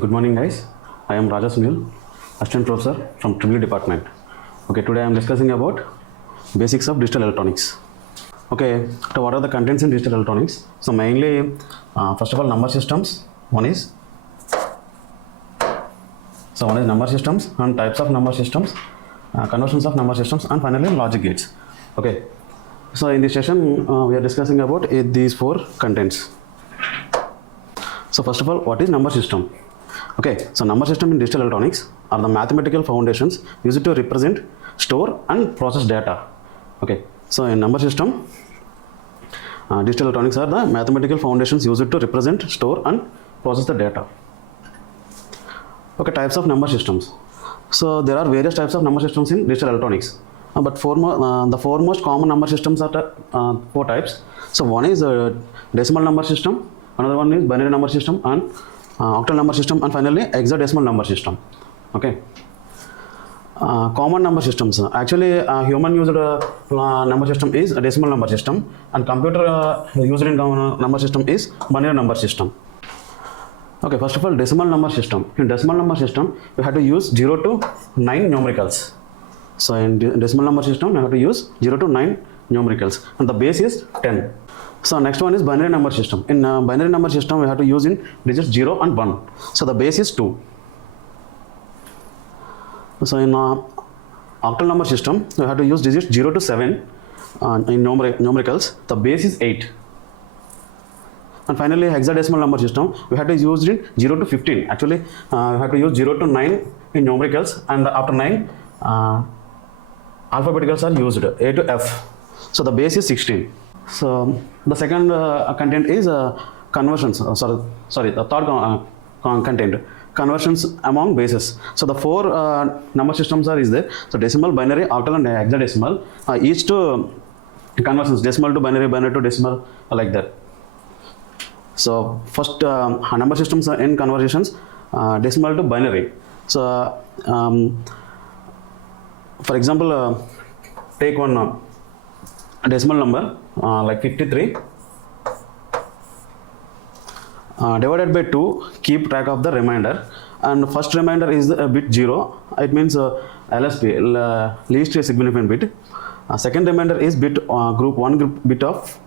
Good morning, guys. I am Raja Sunil, Assistant Professor from EEE Department. Okay, today I am discussing about basics of digital electronics. Okay, so what are the contents in digital electronics? So mainly, first of all, number systems. One is number systems and types of number systems, conversions of number systems, and finally logic gates. Okay, so in this session we are discussing about these four contents. So first of all, what is number system? Okay, so number system in digital electronics are the mathematical foundations used to represent, store and process data. Okay, so in number system, digital electronics are the mathematical foundations used to represent, store and process the data. Okay, types of number systems. So there are various types of number systems in digital electronics, but the four most common number systems are four types. So one is a decimal number system, another one is binary number system, and octal number system, and finally hexadecimal number system. Okay, common number systems. Actually, human used number system is a decimal number system, and computer used in number system is binary number system. Okay, first of all, decimal number system. In decimal number system, we have to use 0 to 9 numericals. So in decimal number system, we have to use 0 to 9 numericals, and the base is 10. So next one is binary number system. In binary number system, we have to use in digits 0 and 1. So the base is 2. So in octal number system, we have to use digits 0 to 7 in numericals. The base is 8. And finally, hexadecimal number system, we have to use in 0 to 15. Actually, we have to use 0 to 9 in numericals, and after 9, alphabeticals are used, A to F. So the base is 16. So the second content is conversions. The third content, conversions among bases. So the four number systems is there. So decimal, binary, octal, and hexadecimal. Each to conversions, decimal to binary, binary to decimal, like that. So first number systems are in conversions, decimal to binary. So for example, take one decimal number like 53 divided by 2. Keep track of the remainder, and first remainder is a bit 0. It means LSB, least significant bit. Second remainder is bit group 1 bit of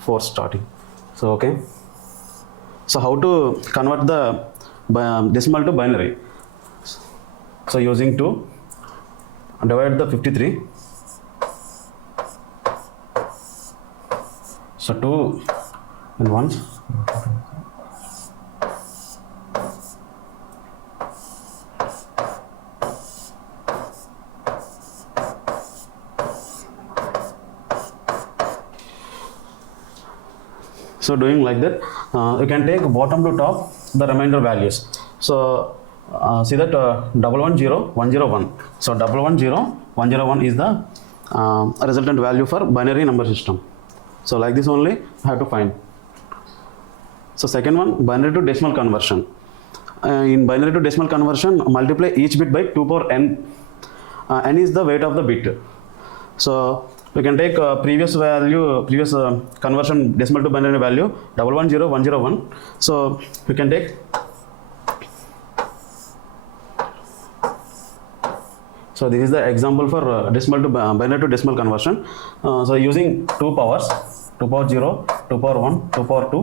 4 starting. So okay, so how to convert the decimal to binary? So using 2, divide the 53. So 2 and 1. So doing like that, you can take bottom to top the remainder values. So see that 110 101. So 110 101 is the resultant value for binary number system. So like this only I have to find. So second one, binary to decimal conversion. In binary to decimal conversion, multiply each bit by 2 power n. N is the weight of the bit. So we can take previous conversion decimal to binary value 110 101. So we can take so this is the example for decimal to binary to decimal conversion. So using 2 powers, 2 power 0, 2 power 1, 2 power 2,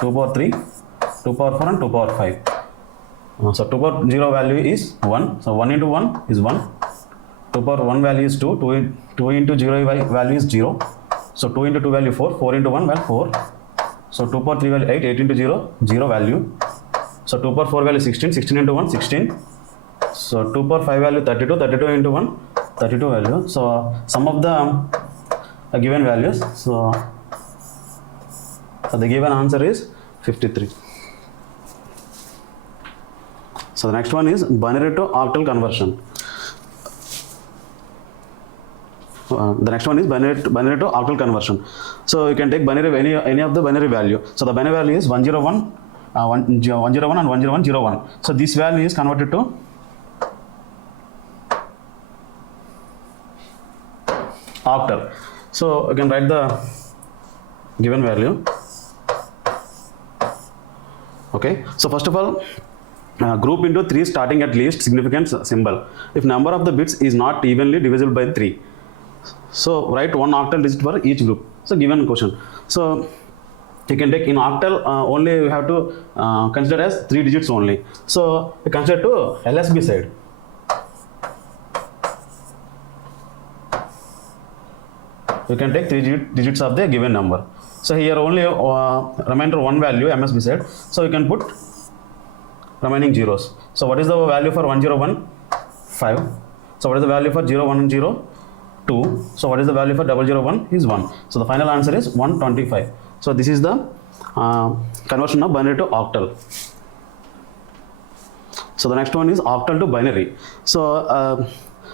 2 power 3, 2 power 4 and 2 power 5. So 2 power 0 value is 1. So 1 into 1 is 1. 2 power 1 value is 2. 2 into 0 value is 0. So 2 into 2 value 4. 4 into 1 value 4. So 2 power 3 value 8. 8 into 0, 0 value. So 2 power 4 value 16. 16 into 1, 16. So 2 power 5 value 32. 32 into 1, 32 value. So sum of the given values. So the given answer is 53. So the next one is binary to octal conversion. The next one is binary to octal conversion. So you can take binary any of the binary value. So the binary value is 101, 101 and 10101. So this value is converted to octal. So you can write the given value. Okay, so first of all, group into 3 starting at least significant symbol if number of the bits is not evenly divisible by 3. So write one octal digit for each group. So given question. So you can take in octal only you have to consider as 3 digits only. So you consider to LSB side. You can take 3 digits of the given number. So here only remainder one value MSB side. So you can put remaining zeros. So what is the value for 101? 5. So what is the value for 010? 2. So what is the value for 001? Is 1. So the final answer is 125. So this is the conversion of binary to octal. So the next one is octal to binary. So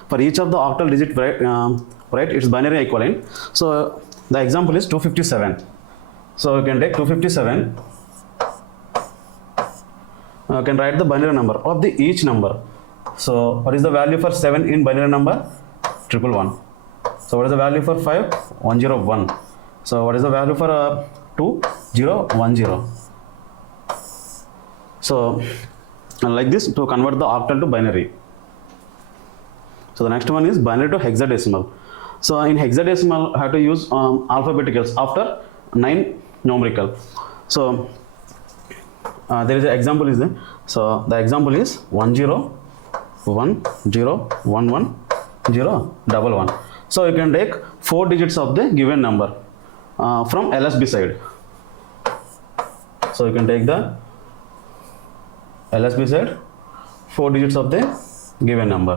for each of the octal digit, write its binary equivalent. So the example is 257. So you can take 257. You can write the binary number of the each number. So what is the value for 7 in binary number? 111. So what is the value for 5? 101. So what is the value for 2? 010. So like this to convert the octal to binary. So the next one is binary to hexadecimal. So in hexadecimal I have to use alphabeticals after 9 numerical. So there is an example is there. So the example is 10101111. So you can take 4 digits of the given number from LSB side. So you can take the LSB side 4 digits of the given number.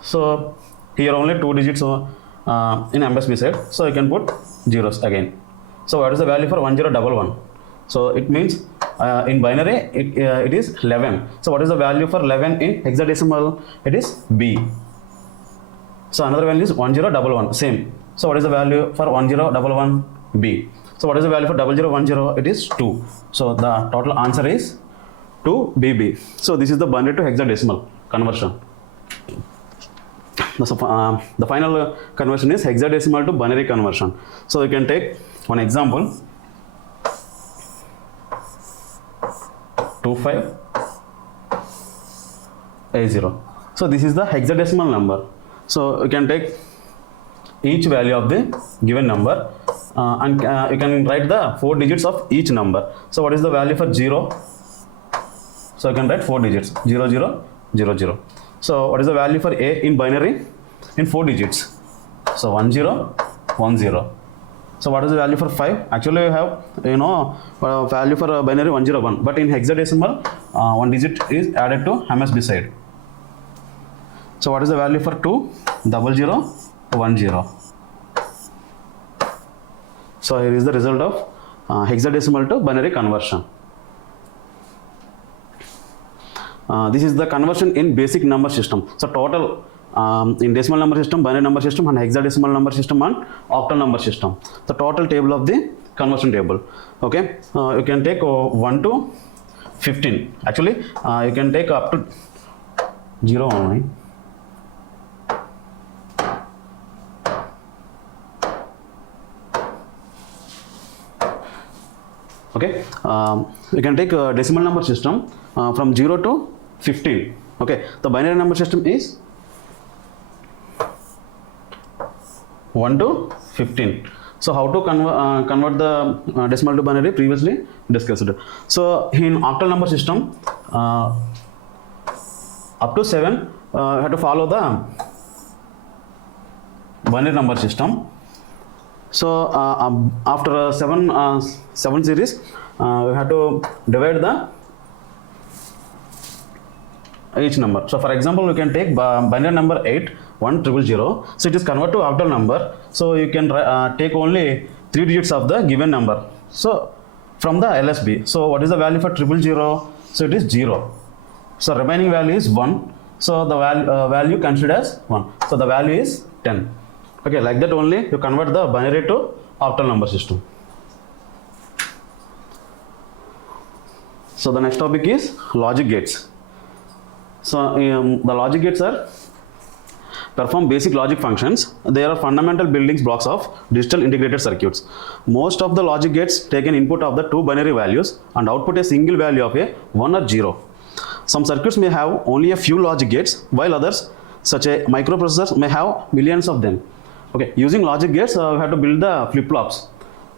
So here only 2 digits in MSB side. So you can put zeros again. So what is the value for 1011? So it means in binary it is 11. So what is the value for 11 in hexadecimal? It is B. So another value is 1011, same. So what is the value for 1011? B. So what is the value for 0010? It is 2. So the total answer is 2BB. So this is the binary to hexadecimal conversion. The final conversion is hexadecimal to binary conversion. So you can take one example. 2580. So this is the hexadecimal number. So you can take each value of the given number and you can write the 4 digits of each number. So what is the value for 0? So you can write 4 digits 0000. So what is the value for A in binary? In 4 digits. So 1010. So what is the value for 5? Actually you have value for binary 101, but in hexadecimal 1 digit is added to MSB side. So what is the value for 2? 0010. So here is the result of hexadecimal to binary conversion. This is the conversion in basic number system. So total in decimal number system, binary number system, and hexadecimal number system and octal number system. The total table of the conversion table. Okay, you can take 1 to 15. Actually, you can take up to 0 only. Okay, you can take a decimal number system from 0 to 15. Okay, the binary number system is 1 to 15. So how to convert the decimal to binary previously discussed. So in octal number system up to 7 you have to follow the binary number system. So after 7 series you have to divide the each number. So for example you can take binary number 8 1000. So it is converted to octal number. So you can take only 3 digits of the given number. So from the LSB. So what is the value for 000? So it is 0. So remaining value is 1. So the value considered as 1. So the value is 10. Okay, like that only you convert the binary to octal number system. So the next topic is logic gates. So the logic gates are perform basic logic functions. They are fundamental building blocks of digital integrated circuits. Most of the logic gates take an input of the 2 binary values and output a single value of a 1 or 0. Some circuits may have only a few logic gates, while others, such a microprocessors, may have millions of them. Okay, using logic gates, we have to build the flip-flops.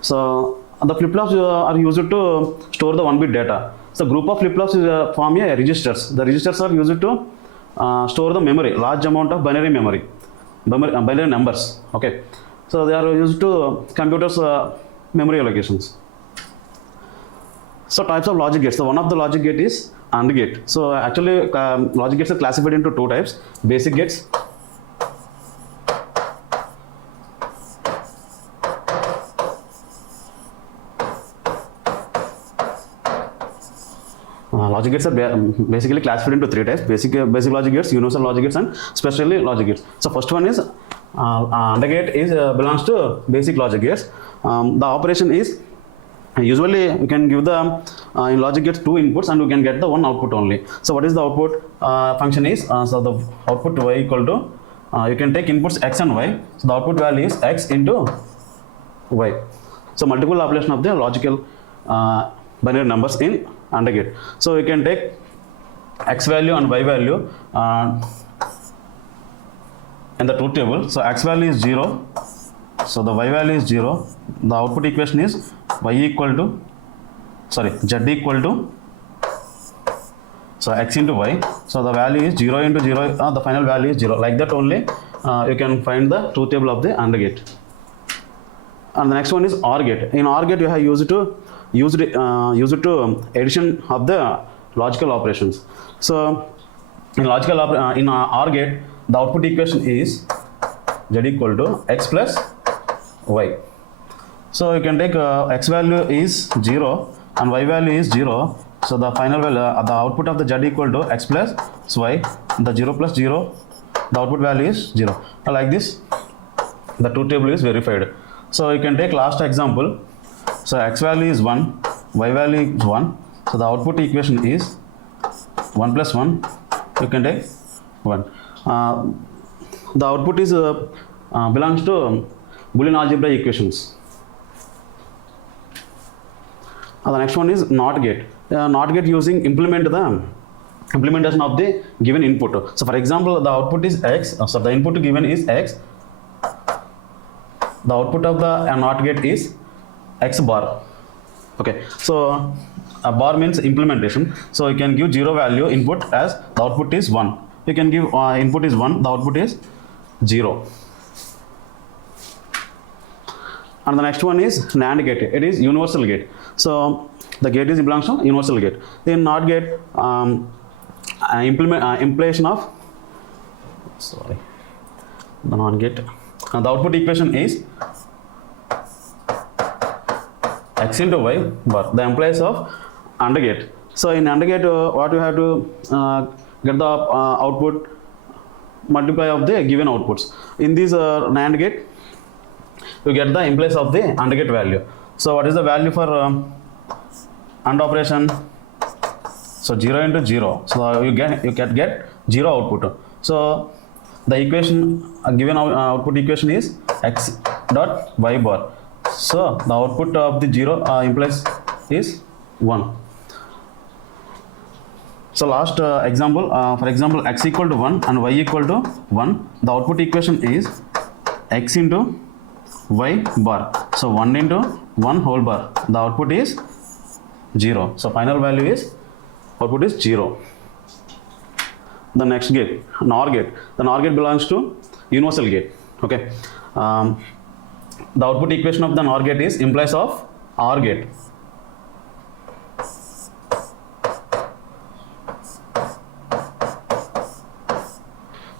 So the flip-flops are used to store the 1-bit data. So group of flip-flops form a registers. The registers are used to store the memory, large amount of binary memory, binary numbers. Okay, so they are used to computers memory allocations. So types of logic gates. So one of the logic gate is AND gate. So actually logic gates are classified into 2 types: basic gates. Logic gates are basically classified into 3 types: basic logic gates, universal logic gates, and specially logic gates. So first one is AND gate is belongs to basic logic gates. The operation is usually we can give the in logic gates 2 inputs and we can get the 1 output only. So what is the output function is so the output y equal to you can take inputs x and y. So the output value is x into y. So multiple operation of the logical binary numbers in AND gate. So you can take x value and y value in the truth table. So x value is 0. So the y value is 0. The output equation is z equal to so x into y. So the value is 0 into 0. The final value is 0. Like that only you can find the truth table of the AND gate. And the next one is OR gate. In OR gate you have used to addition of the logical operations. So in in OR gate the output equation is z equal to x plus y. So you can take x value is 0 and y value is 0. So the final value, the output of the z equal to x plus y. The 0 plus 0, the output value is 0. Like this, the truth table is verified. So you can take last example. So x value is 1, y value is 1. So the output equation is 1 plus 1. You can take 1. The output is belongs to Boolean algebra equations. The next one is NOT gate. NOT gate using implementation of the given input. So for example, the output is x. So the input given is x. The output of the NOT gate is x bar. Okay. So a bar means implementation. So you can give 0 value input as the output is 1. You can give input is 1. The output is 0. And the next one is NAND gate. It is universal gate. So the gate is belongs to universal gate. In NOT gate, implementation of the NOT gate. The output equation is x into y bar. The implies of AND gate. So in AND gate, what you have to get the output multiply of the given outputs. In this NAND gate, you get the implies of the AND gate value. So what is the value for AND operation? So 0 into 0. So you can get 0 output. So the equation given output equation is x dot y bar. So the output of the 0 implies is 1. So last example, for example, x equal to 1 and y equal to 1. The output equation is x into y bar. So 1 into 1 whole bar. The output is 0. So final value is output is 0. The next gate, NOR gate. The NOR gate belongs to universal gate. Okay. The output equation of the NOR gate is implies of OR gate.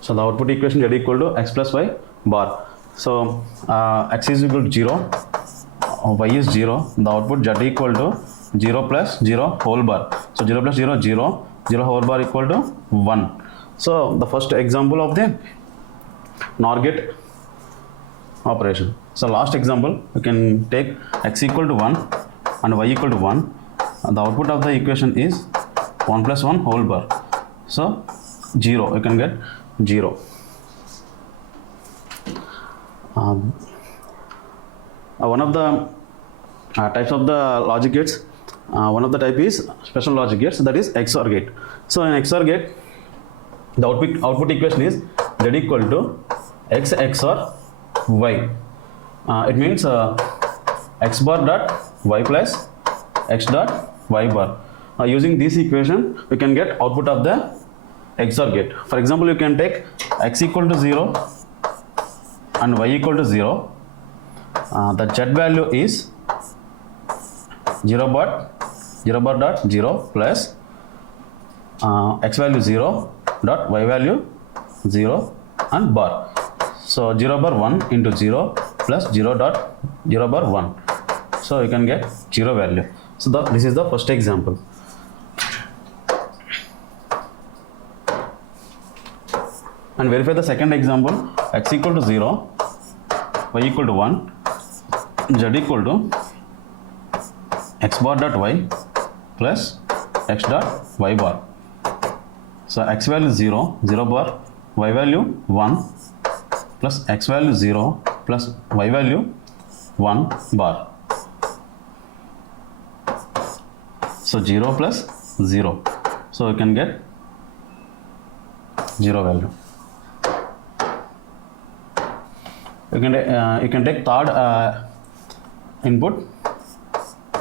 So the output equation is equal to x plus y bar. So x is equal to 0, y is 0. The output z equal to 0 plus 0 whole bar. So 0 plus 0, 0, 0 whole bar equal to 1. So the first example of the NOR gate operation. So last example, you can take x equal to 1 and y equal to 1. The output of the equation is 1 plus 1 whole bar. So 0, you can get 0. One of the types of the logic gates one of the type is special logic gates, that is XOR gate. So in XOR gate, the output equation is z equal to x XOR y. It means x bar dot y plus x dot y bar. Using this equation, we can get output of the XOR gate. For example, you can take x equal to 0 and y equal to 0. The z value is 0 bar dot 0 plus x value 0 dot y value 0 and bar. So 0 bar 1 into 0 plus 0 dot 0 bar 1. So you can get 0 value. So this is the first example. And verify the second example. X equal to 0, y equal to 1, z equal to x bar dot y plus x dot y bar. So x value 0, 0 bar, y value 1 plus x value 0 plus y value 1 bar. So 0 plus 0. So you can get 0 value. You can take third input.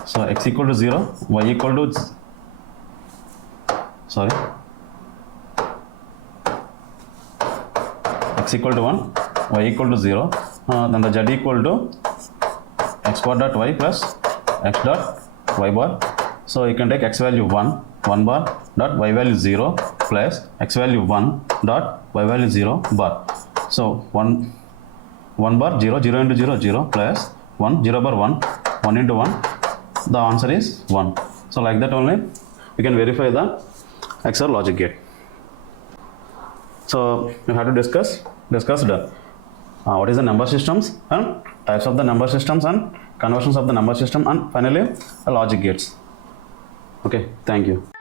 So x equal to 0, y equal to x equal to 1, y equal to 0. Then the z equal to x bar dot y plus x dot y bar. So you can take x value 1 bar dot y value 0 plus x value 1 dot y value 0 bar. So 1 bar 0 into 0 0 plus 1 0 bar 1 into 1. The answer is 1. So like that only you can verify the XOR logic gate. So you have to discuss what is the number systems and types of the number systems and conversions of the number system, and finally logic gates. Okay, thank you.